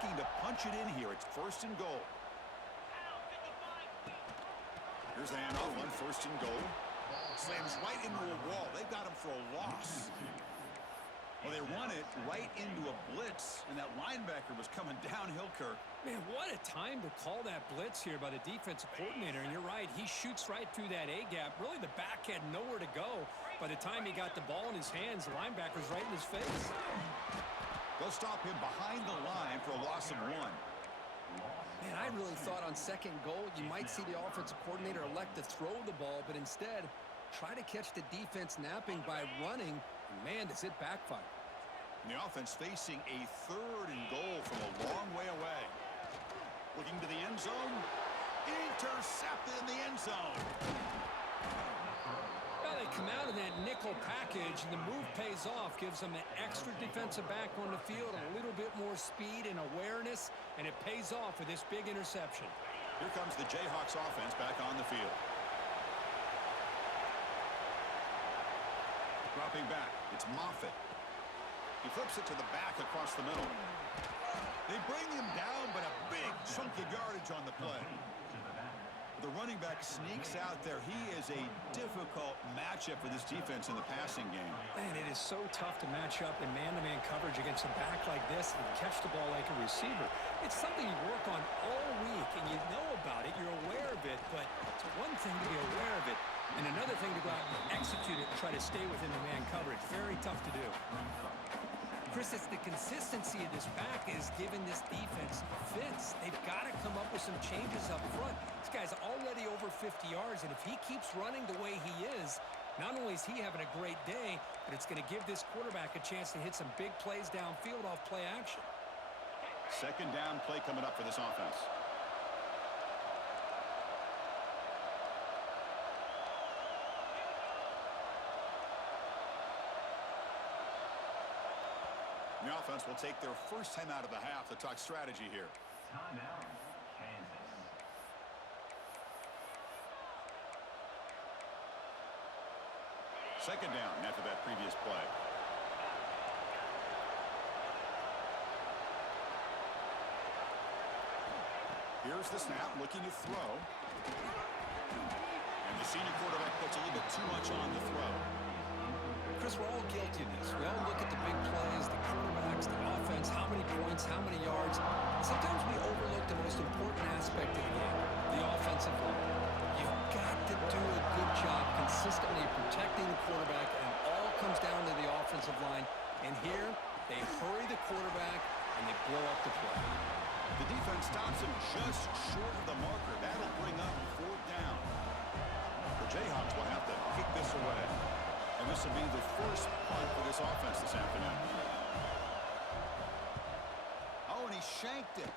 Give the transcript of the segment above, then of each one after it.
looking to punch it in here. It's 1st and goal. Here's the handoff on 1st and goal. Slams right into a wall. They've got him for a loss. Well, they run it right into a blitz, and that linebacker was coming downhill, Kirk. Man, what a time to call that blitz here by the defensive coordinator. And you're right, he shoots right through that A-gap. Really, the back had nowhere to go. By the time he got the ball in his hands, the linebacker's right in his face. They'll stop him behind the line for a loss of 1. Man, I really thought on 2nd goal you might see the offensive coordinator elect to throw the ball, but instead try to catch the defense napping by running. And man, does it backfire. And the offense facing a 3rd and goal from a long way away. Looking to the end zone. Intercepted in the end zone. Well, they come out of that nickel package, and the move pays off. Gives them an extra defensive back on the field, a little bit more speed and awareness, and it pays off with this big interception. Here comes the Jayhawks offense back on the field. Dropping back, it's Moffitt. He flips it to the back across the middle. They bring him down, but a big chunk of yardage on the play. The running back sneaks out there. He is a difficult matchup for this defense in the passing game. Man, it is so tough to match up in man-to-man coverage against a back like this and catch the ball like a receiver. It's something you work on all week, and you know about it. You're aware of it, but it's one thing to be aware of it, and another thing to go out and execute it and try to stay within the man coverage. Very tough to do. Chris, it's the consistency of this back is giving this defense fits. They've got to come up with some changes up front. This guy's already over 50 yards, and if he keeps running the way he is, not only is he having a great day, but it's going to give this quarterback a chance to hit some big plays downfield off play action. 2nd down play coming up for this offense. The offense will take their first time out of the half to talk strategy here. Timeout, Kansas. Second down after that previous play. Here's the snap, looking to throw. And the senior quarterback puts a little bit too much on the throw. Chris, we're all guilty of this. We all look at the big plays, the quarterbacks, the offense, how many points, how many yards. Sometimes we overlook the most important aspect of the game, the offensive line. You've got to do a good job consistently protecting the quarterback, and it all comes down to the offensive line. And here, they hurry the quarterback, and they blow up the play. The defense stops him just short of the marker. That'll bring up 4th down. The Jayhawks will have to kick this away. And this will be the first punt for this offense this afternoon. Oh, and he shanked it.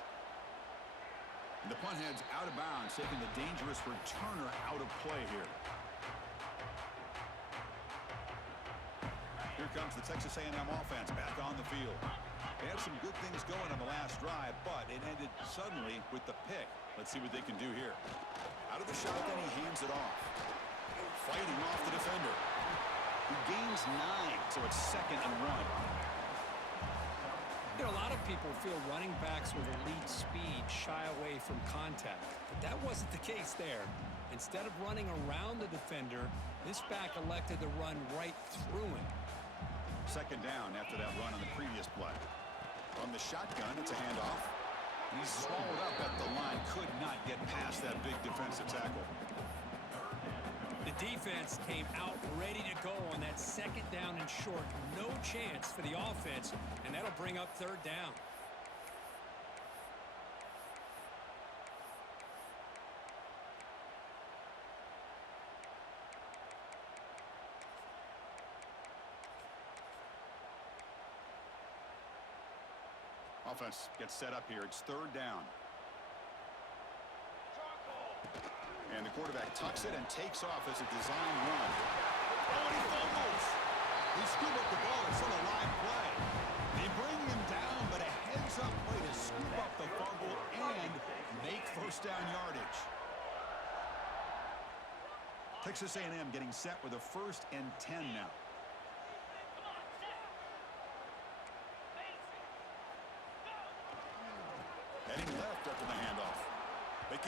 And the punt heads out of bounds, taking the dangerous returner out of play here. Here comes the Texas A&M offense back on the field. They had some good things going on the last drive, but it ended suddenly with the pick. Let's see what they can do here. Out of the shotgun, he hands it off. Fighting off the defender. He gains 9, so it's 2nd and 1. You know, a lot of people feel running backs with elite speed shy away from contact, but that wasn't the case there. Instead of running around the defender, this back elected to run right through him. 2nd down after that run on the previous play. From the shotgun, it's a handoff. He's swallowed up at the line, could not get past that big defensive tackle. The defense came out ready to go on that 2nd down and short. No chance for the offense, and that'll bring up 3rd down. Offense gets set up here. It's 3rd down. And the quarterback tucks it and takes off as a design run. Oh, and he fumbles. He scooped up the ball. It's on a live play. They bring him down, but a heads-up play to scoop up the fumble and make 1st down yardage. Texas A&M getting set with a 1st and 10 now.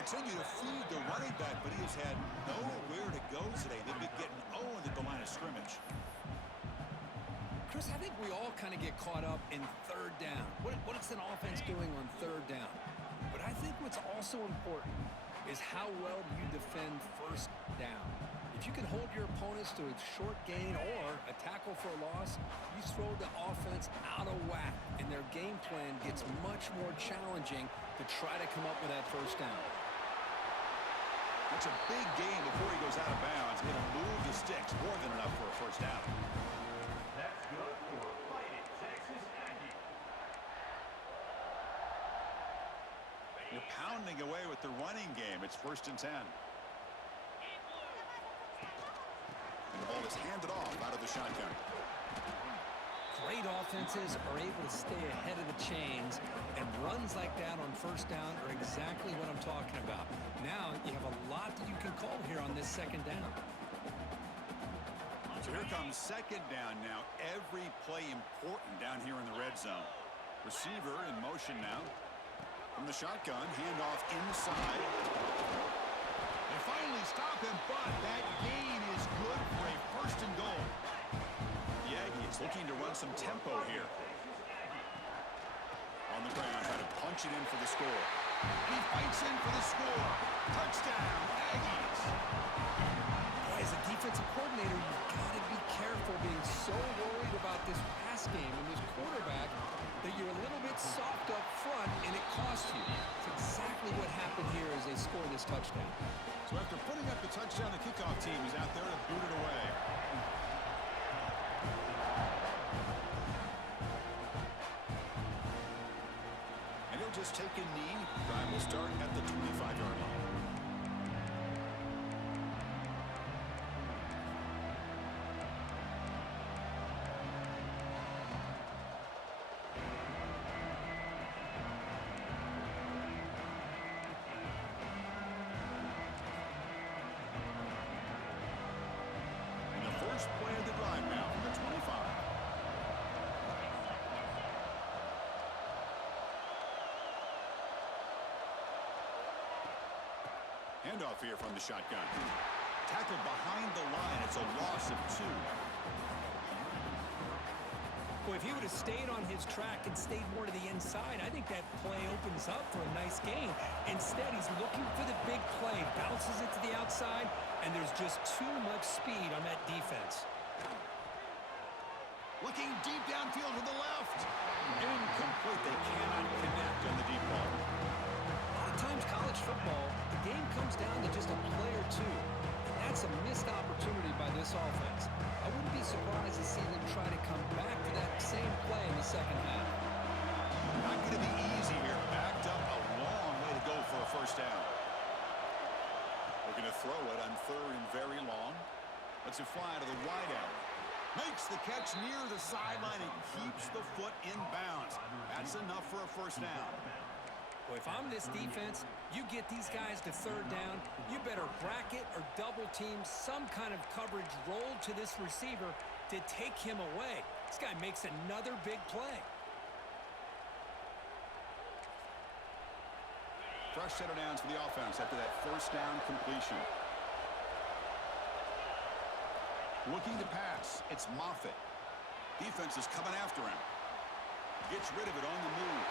continue to feed the running back, but he has had nowhere to go today. They've been getting owned at the line of scrimmage. Chris, I think we all kind of get caught up in third down. What is an offense doing on third down? But I think what's also important is how well do you defend first down. If you can hold your opponents to a short gain or a tackle for a loss, you throw the offense out of whack, and their game plan gets much more challenging to try to come up with that first down. That's a big gain before he goes out of bounds. It'll move the sticks more than enough for a first down. That's good for Fighting Texas Aggies. You're pounding away with the running game. It's 1st and 10. And the ball is handed off out of the shotgun. Great offenses are able to stay ahead of the chains, and runs like that on first down are exactly what I'm talking about. Now you have a lot that you can call here on this second down. So here comes second down now. Every play important down here in the red zone. Receiver in motion now. From the shotgun, handoff inside. They finally stop him, but that gain is good for a 1st and goal. The Aggies looking to run some tempo here. On the ground, trying to punch it in for the score. He fights in for the score. Touchdown, Aggies. Boy, as a defensive coordinator, you've got to be careful being so worried about this pass game and this quarterback that you're a little bit soft up front and it costs you. It's exactly what happened here as they score this touchdown. So after putting up the touchdown, the kickoff team is out there to boot it away. And he'll just take a knee. Drive will start at the 25-yard line. First play of the drive now from the 25. Handoff here from the shotgun. Tackled behind the line. It's a loss of 2. Well, if he would have stayed on his track and stayed more to the inside, I think that play opens up for a nice gain. Instead, he's looking for the big play, bounces it to the outside, and there's just too much speed on that defense. Looking deep downfield to the left. Incomplete. They cannot connect on the deep ball. A lot of times, college football, the game comes down to just a play or two. And that's a missed opportunity by this offense. I wouldn't be surprised to see them try to come back to that same play in the second half. Not going to be easy here. Backed up a long way to go for a first down. We're going to throw it on 3rd and very long. Lets it fly to the wide alley. Makes the catch near the sideline and keeps the foot in bounds. That's enough for a first down. Well, if I'm this defense, you get these guys to third down, you better bracket or double team some kind of coverage roll to this receiver to take him away. This guy makes another big play. Fresh set of downs for the offense after that first down completion. Looking to pass. It's Moffitt. Defense is coming after him. Gets rid of it on the move.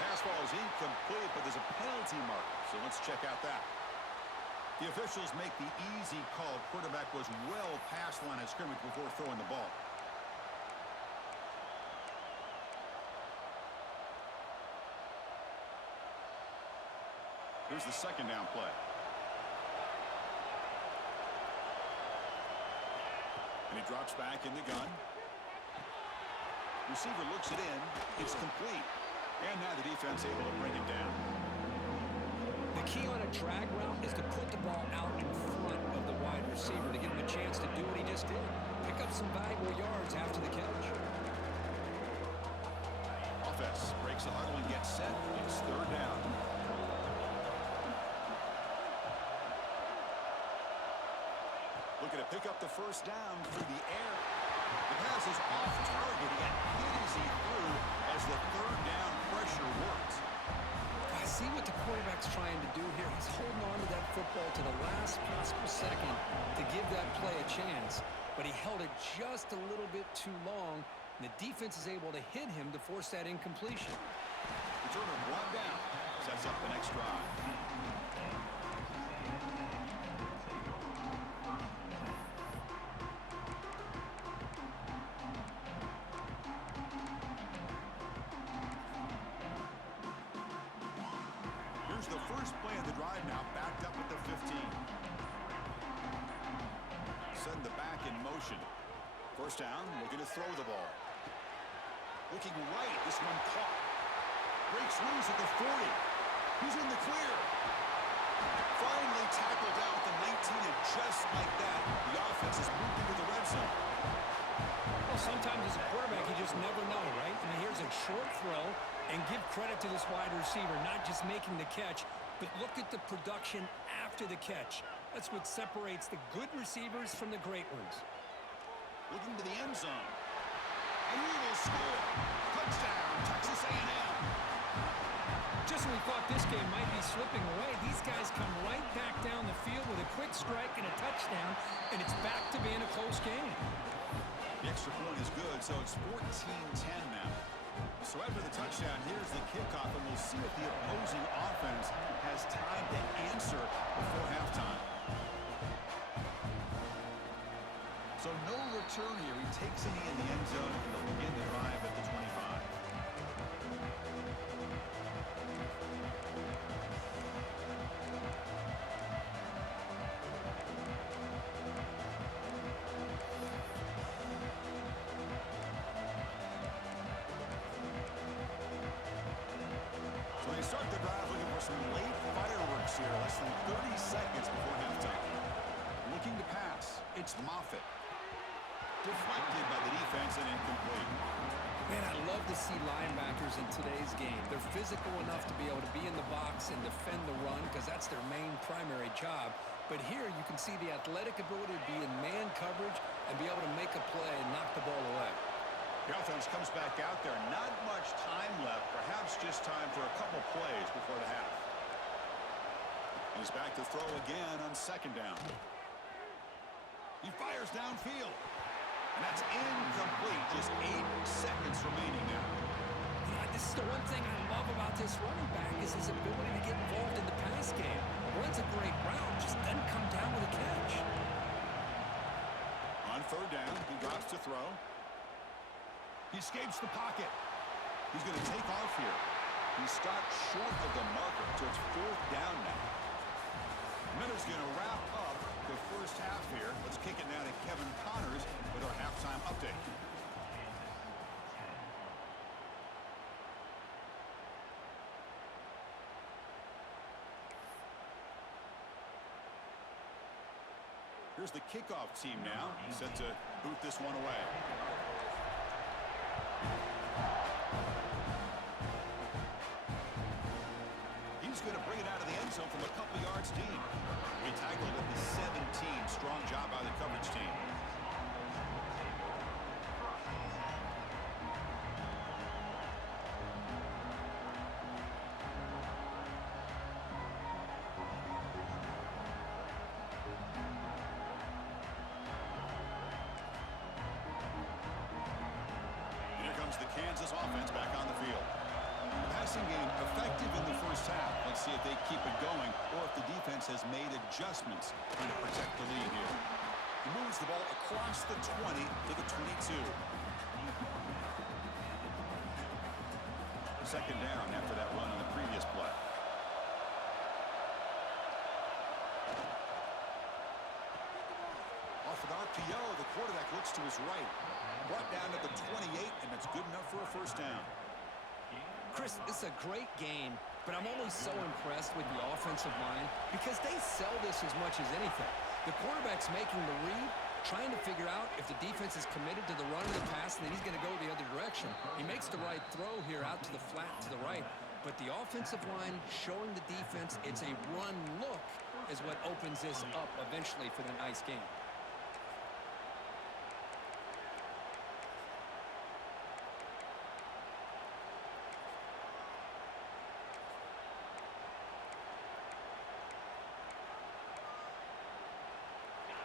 Pass ball is incomplete, but there's a penalty marker, so let's check out that. The officials make the easy call. Quarterback was well past the line of scrimmage before throwing the ball. Here's the second down play. And he drops back in the gun. Receiver looks it in. It's complete. And now the defense able to bring him down. The key on a drag route is to put the ball out in front of the wide receiver to give him a chance to do what he just did. Pick up some valuable yards after the catch. Offense breaks the huddle and gets set. It's third down. Looking to pick up the first down through the air. The pass is off target. He got hit as he threw as the third down pressure worked. I see what the quarterback's trying to do here. He's holding on to that football to the last possible second to give that play a chance, but he held it just a little bit too long, and the defense is able to hit him to force that incompletion. Returner brought down. Sets up the next drive. Here's the first play of the drive now, backed up at the 15. Send the back in motion. First down, looking to throw the ball. Looking right, this one caught. Breaks loose at the 40. He's in the clear. Finally tackled down at the 19, and just like that, the offense has moved into the red zone. Well, sometimes as a quarterback, you just never know, right? I mean, here's a short throw, and give credit to this wide receiver, not just making the catch, but look at the production after the catch. That's what separates the good receivers from the great ones. Looking to the end zone. And he will score. Touchdown, Texas A&M. Just when we thought this game might be slipping away, these guys come right back down the field with a quick strike and a touchdown, and it's back to being a close game. The extra point is good, so it's 14-10 now. So after the touchdown, here's the kickoff, and we'll see if the opposing offense has time to answer before halftime. So no return here. He takes a knee in the end zone, and they'll begin the drive at the 25. So they start the drive looking for some late fireworks here, less than 30 seconds before halftime. Looking to pass. It's Moffitt. Deflected by the defense and incomplete. Man, I love to see linebackers in today's game. They're physical enough to be able to be in the box and defend the run because that's their main primary job. But here you can see the athletic ability to be in man coverage and be able to make a play and knock the ball away. The offense comes back out there. Not much time left. Perhaps just time for a couple plays before the half. He's back to throw again on second down. He fires downfield. And that's incomplete. Just 8 seconds remaining now. Yeah, this is the one thing I love about this running back is his ability to get involved in the pass game. Runs a great route, just doesn't come down with a catch. On third down, he drops to throw. He escapes the pocket. He's going to take off here. He stopped short of the marker, so it's fourth down now. Miller's going to wrap up the first half here. Let's kick it now to Kevin Connors with our halftime update. Here's the kickoff team now, set to boot this one away. He's going to bring it out of the end zone from a couple yards deep. He tackled at the 17. Strong job by the coverage team. And here comes the Kansas offense back on the field. Passing game effective in the first half. Let's see if they keep it going or if the defense has made adjustments trying to protect the lead here. He moves the ball across the 20 to the 22. Second down after that run on the previous play. Off an RPO, the quarterback looks to his right. Brought down to the 28, and that's good enough for a first down. Chris, this is a great game, but I'm always so impressed with the offensive line because they sell this as much as anything. The quarterback's making the read, trying to figure out if the defense is committed to the run or the pass, and then he's going to go the other direction. He makes the right throw here out to the flat to the right, but the offensive line showing the defense it's a run look is what opens this up eventually for the nice game.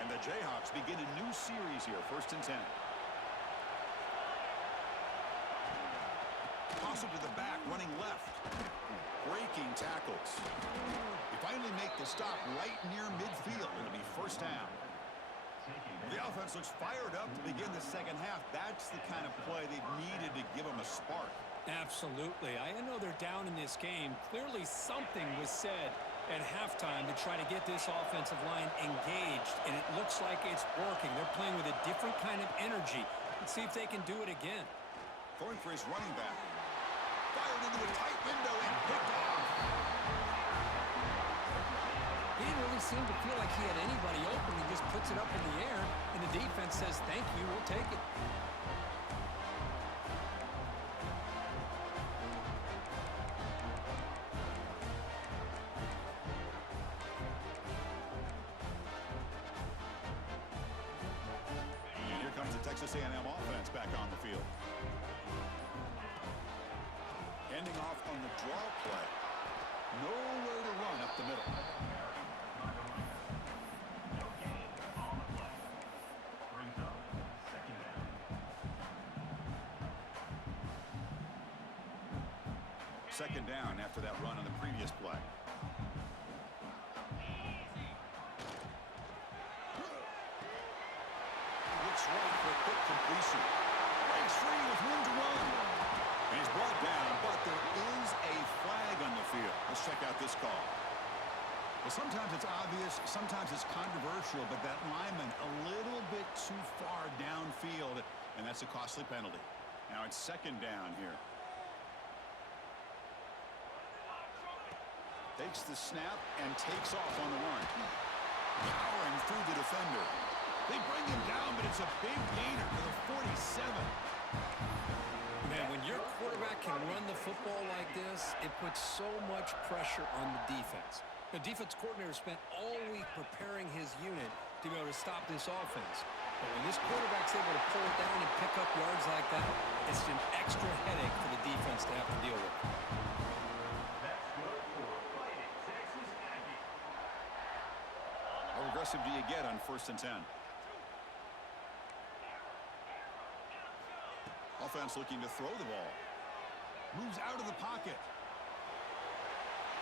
And the Jayhawks begin a new series here, 1st and 10. Toss it to the back, running left. Breaking tackles. They finally make the stop right near midfield. It'll be 1st down. The offense looks fired up to begin the second half. That's the kind of play they needed to give them a spark. Absolutely. I know they're down in this game. Clearly something was said at halftime to try to get this offensive line engaged, and it looks like it's working. They're playing with a different kind of energy. Let's see if they can do it again. Throwing for his running back. Fired into a tight window and picked off. He didn't really seem to feel like he had anybody open. He just puts it up in the air, and the defense says, thank you, we'll take it. And here comes the Texas A&M offense back on the field. Ending off on the draw play. Nowhere to run up the middle. Second down after that run on the previous play. Looks right for a quick completion. Breaks free with room to run. And he's brought down, but there is a flag on the field. Let's check out this call. Well, sometimes it's obvious, sometimes it's controversial, but that lineman a little bit too far downfield, and that's a costly penalty. Now it's second down here. Takes the snap and takes off on the run. Powering through the defender. They bring him down, but it's a big gainer to the 47. Man, when your quarterback can run the football like this, it puts so much pressure on the defense. The defense coordinator spent all week preparing his unit to be able to stop this offense. But when this quarterback's able to pull it down and pick up yards like that, it's an extra headache for the defense to have to deal with. How aggressive do you get on 1st and 10? Offense looking to throw the ball. Moves out of the pocket.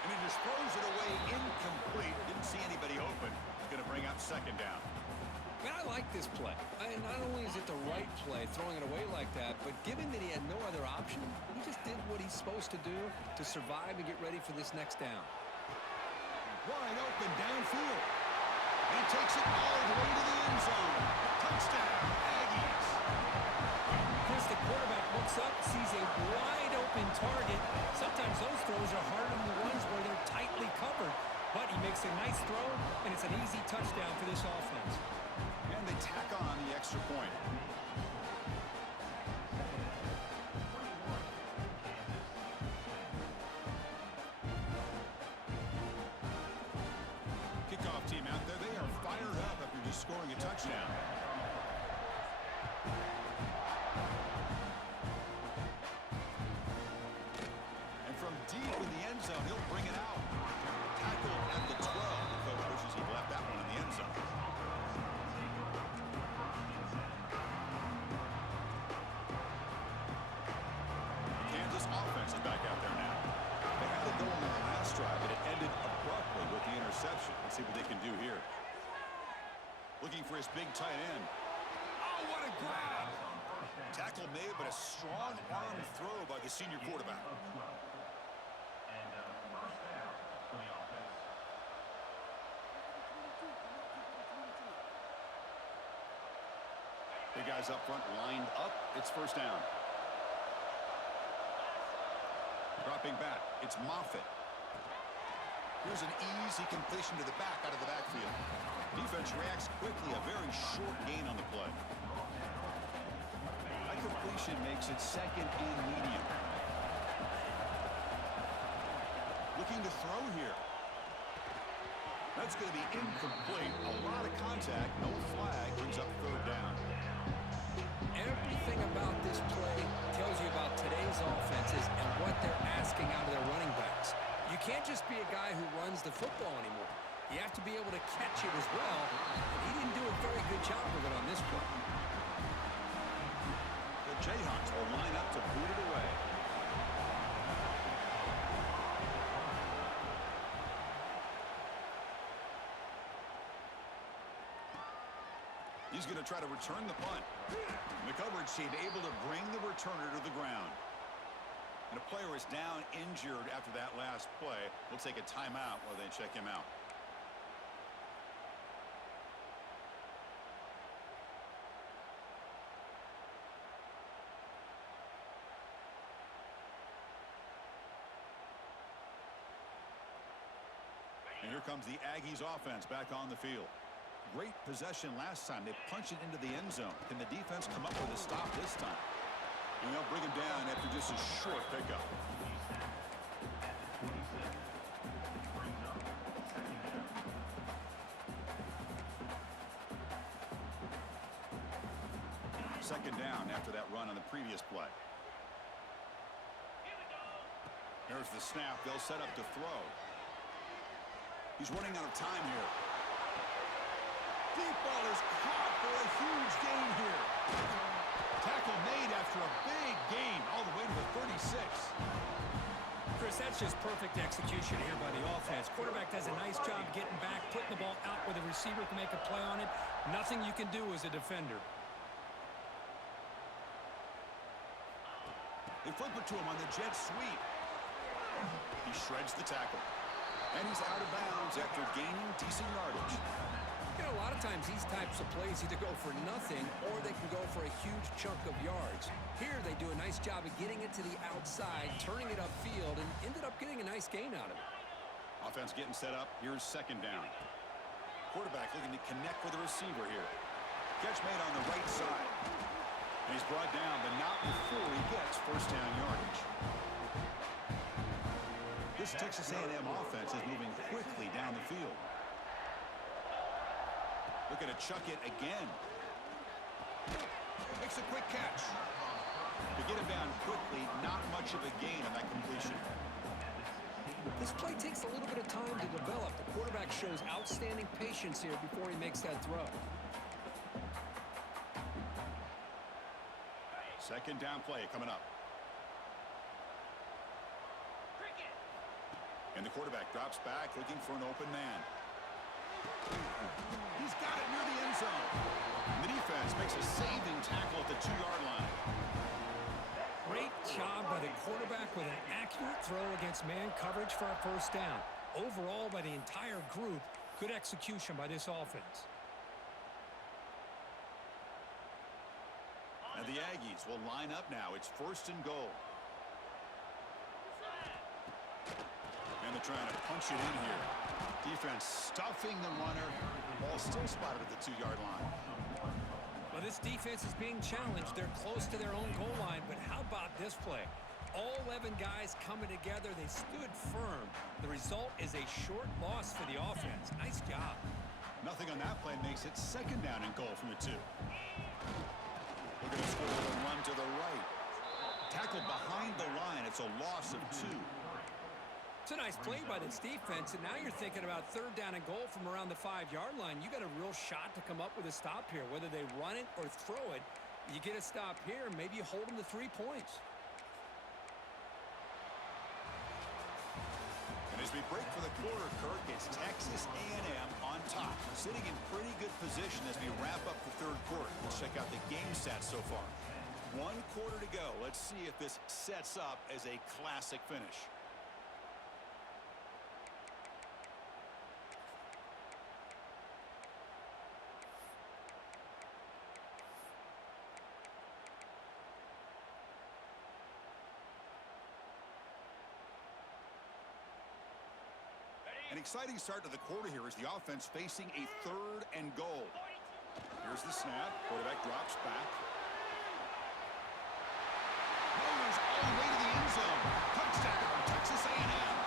And he just throws it away incomplete. Didn't see anybody open. He's going to bring up second down. Man, I like this play. Not only is it the right play, throwing it away like that, but given that he had no other option, he just did what he's supposed to do to survive and get ready for this next down. Wide open downfield. And he takes it all the way to the end zone. Touchdown, Aggies. Chris, the quarterback looks up, sees a wide open target. Sometimes those throws are harder than the ones where they're tightly covered. But he makes a nice throw, and it's an easy touchdown for this offense. And they tack on the extra point. Kickoff team out there, they are fired up after just scoring a touchdown. And from deep in the end zone, he'll bring it out. Tackled at the 12. The coach wishes he'd left that one in the end zone. Kansas offense is back out there now. They had it going on the last drive, but it ended abruptly with the interception. Let's see what they can do here. Looking for his big tight end. Oh, what a grab! Tackle made, but a strong arm throw by the senior quarterback. The guys up front lined up. It's first down. Dropping back. It's Moffitt. Here's an easy completion to the back out of the backfield. Defense reacts quickly. A very short gain on the play. That completion makes it second and medium. Looking to throw here. That's going to be incomplete. A lot of contact. No flag. Brings up third down. Everything about this play tells you about today's offenses and what they're asking out of their running backs. You can't just be a guy who runs the football anymore. You have to be able to catch it as well, and he didn't do a very good job of it on this play. The Jayhawks will line up to boot it away. He's going to try to return the punt. The coverage team able to bring the returner to the ground. And a player is down injured after that last play. We'll take a timeout while they check him out. And here comes the Aggies offense back on the field. Great possession last time. They punch it into the end zone. Can the defense come up with a stop this time? And they'll bring him down after just a short pickup. Second down after that run on the previous play. There's the snap. They'll set up to throw. He's running out of time here. Deep ball is caught for a huge gain here. Tackle made after a big gain all the way to the 36. Chris, that's just perfect execution here by the offense. Quarterback does a nice job getting back, putting the ball out where the receiver can make a play on it. Nothing you can do as a defender. They flip it to him on the jet sweep. He shreds the tackle. And he's out of bounds after gaining decent yardage. You know, a lot of times these types of plays either go for nothing or they can go for a huge chunk of yards. Here they do a nice job of getting it to the outside, turning it upfield, and ended up getting a nice gain out of it. Offense getting set up. Here's second down. Quarterback looking to connect with the receiver here. Catch made on the right side. And he's brought down, but not before he gets first down yardage. This Texas A&M offense is moving quickly down the field. Looking to chuck it again. Makes a quick catch. To get him down quickly, not much of a gain on that completion. This play takes a little bit of time to develop. The quarterback shows outstanding patience here before he makes that throw. Second down play coming up. And the quarterback drops back looking for an open man. He's got it near the end zone. And the defense makes a saving tackle at the 2-yard line. Great job by the quarterback with an accurate throw against man coverage for a first down. Overall, by the entire group, good execution by this offense. And the Aggies will line up now. It's first and goal. And they're trying to punch it in here. Defense stuffing the runner. Ball still spotted at the 2-yard line. Well, this defense is being challenged. They're close to their own goal line, but how about this play? All 11 guys coming together. They stood firm. The result is a short loss for the offense. Nice job. Nothing on that play makes it second down and goal from the 2. We're going to score with a run to the right. Tackled behind the line. It's a loss of 2. It's a nice play by this defense, and now you're thinking about third down and goal from around the 5-yard line. You got a real shot to come up with a stop here. Whether they run it or throw it, you get a stop here, and maybe you hold them to 3 points. And as we break for the quarter, Kirk, it's Texas A&M on top, sitting in pretty good position as we wrap up the third quarter. Let's check out the game stats so far. 1 quarter to go. Let's see if this sets up as a classic finish. An exciting start to the quarter here as the offense facing a third and goal. Here's the snap. Quarterback drops back. Moves all the way to the end zone. Touchdown, Texas A&M.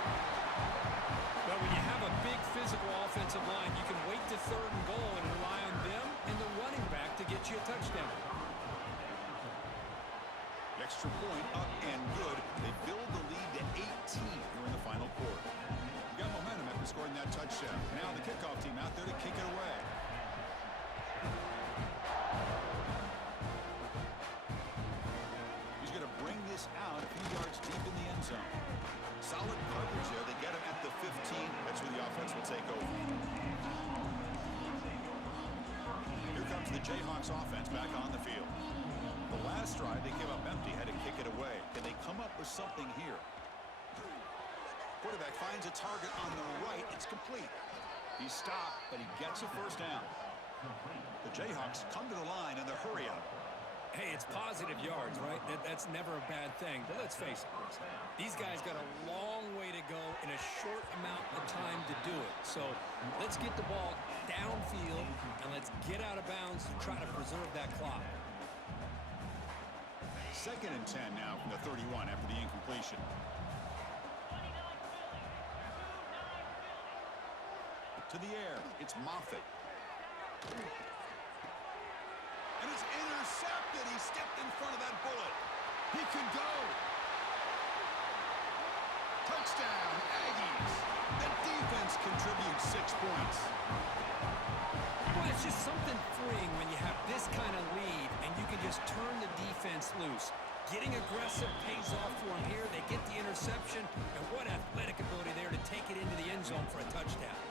Well, when you have a big physical offensive line, you can wait to third and goal and rely on them and the running back to get you a touchdown. The extra point up and good. They build the lead to 18 here in the final quarter. You got momentum after scoring that touchdown. Now the kickoff team out there to kick it away. He's going to bring this out a few yards deep in the end zone. Solid coverage there. They get him at the 15. That's where the offense will take over. Here comes the Jayhawks offense back on the field. The last drive, they came up empty, had to kick it away. Can they come up with something here? Quarterback finds a target on the right. It's complete. He stopped, but he gets a first down. The Jayhawks come to the line and they hurry up. Hey, it's positive yards, right? That's never a bad thing. But let's face it, these guys got a long way to go in a short amount of time to do it. So let's get the ball downfield and let's get out of bounds to try to preserve that clock. 2nd and 10 now from the 31 after the incompletion. To the air, it's Moffitt. And it's intercepted. He stepped in front of that bullet. He could go. Touchdown, Aggies. The defense contributes 6 points. Well, it's just something freeing when you have this kind of lead and you can just turn the defense loose. Getting aggressive pays off for them here. They get the interception, and what athletic ability there to take it into the end zone for a touchdown.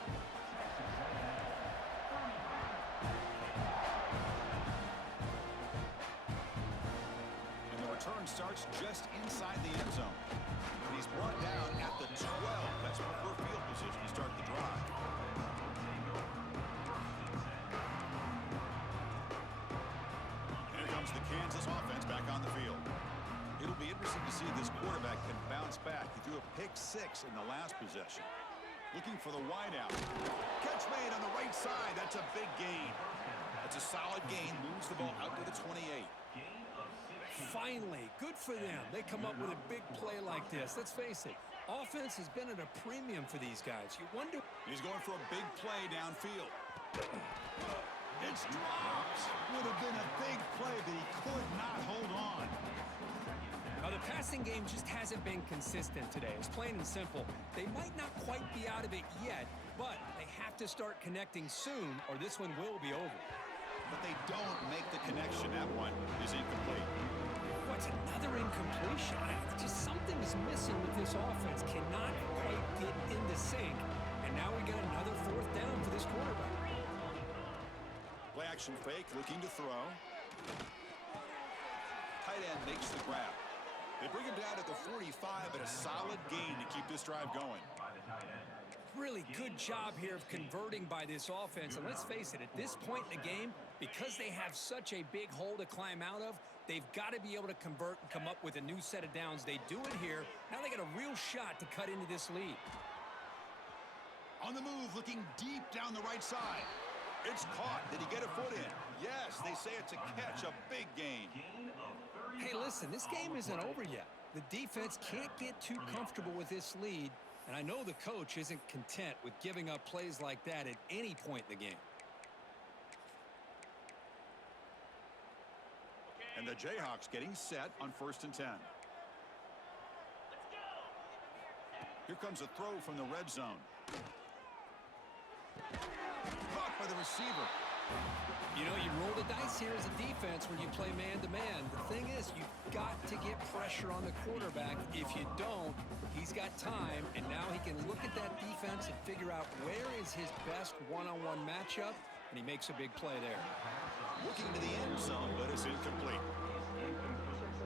And the return starts just inside the end zone. And he's brought down at the 12. That's poor field position to start the drive. Here comes the Kansas offense back on the field. It'll be interesting to see if this quarterback can bounce back. He threw a pick-6 in the last possession. Looking for the wideout. Catch made on the right side. That's a big gain. That's a solid gain. Moves the ball out to the 28. Finally, good for them. They come up with a big play like this. Let's face it, offense has been at a premium for these guys. You wonder... He's going for a big play downfield. It's dropped. Would have been a big play, but he could not hold on. Now, the passing game just hasn't been consistent today. It's plain and simple. They might not quite be out of it yet, but they have to start connecting soon, or this one will be over. But they don't make the connection. That one is incomplete. What's another incompletion? Just something is missing with this offense. Cannot quite get into sync. And now we got another 4th down for this quarterback. Play action fake, looking to throw. Tight end makes the grab. They bring him down at the 45, and a solid gain to keep this drive going. Really good job here of converting by this offense. And let's face it, at this point in the game, because they have such a big hole to climb out of, they've got to be able to convert and come up with a new set of downs. They do it here. Now they got a real shot to cut into this lead. On the move, looking deep down the right side. It's caught. Did he get a foot in? Yes, they say it's a catch, a big gain. Hey, listen, this game isn't over yet. The defense can't get too comfortable with this lead, and I know the coach isn't content with giving up plays like that at any point in the game. And the Jayhawks getting set on 1st and 10. Here comes a throw from the red zone. Caught by the receiver. You know, you roll the dice here as a defense when you play man-to-man. The thing is, you've got to get pressure on the quarterback. If you don't, he's got time, and now he can look at that defense and figure out where is his best one-on-one matchup, and he makes a big play there. Looking to the end zone, but it's incomplete.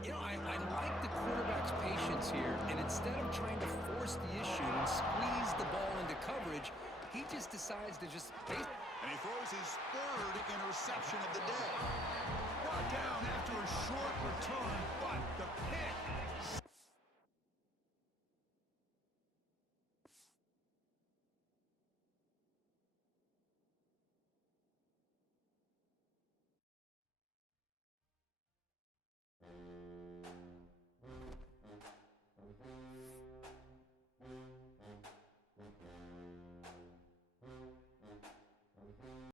You know, I like the quarterback's patience here, and instead of trying to force the issue and squeeze the ball into coverage, he just decides to just... And he throws his 3rd interception of the day. Brought down after a short return, but the pick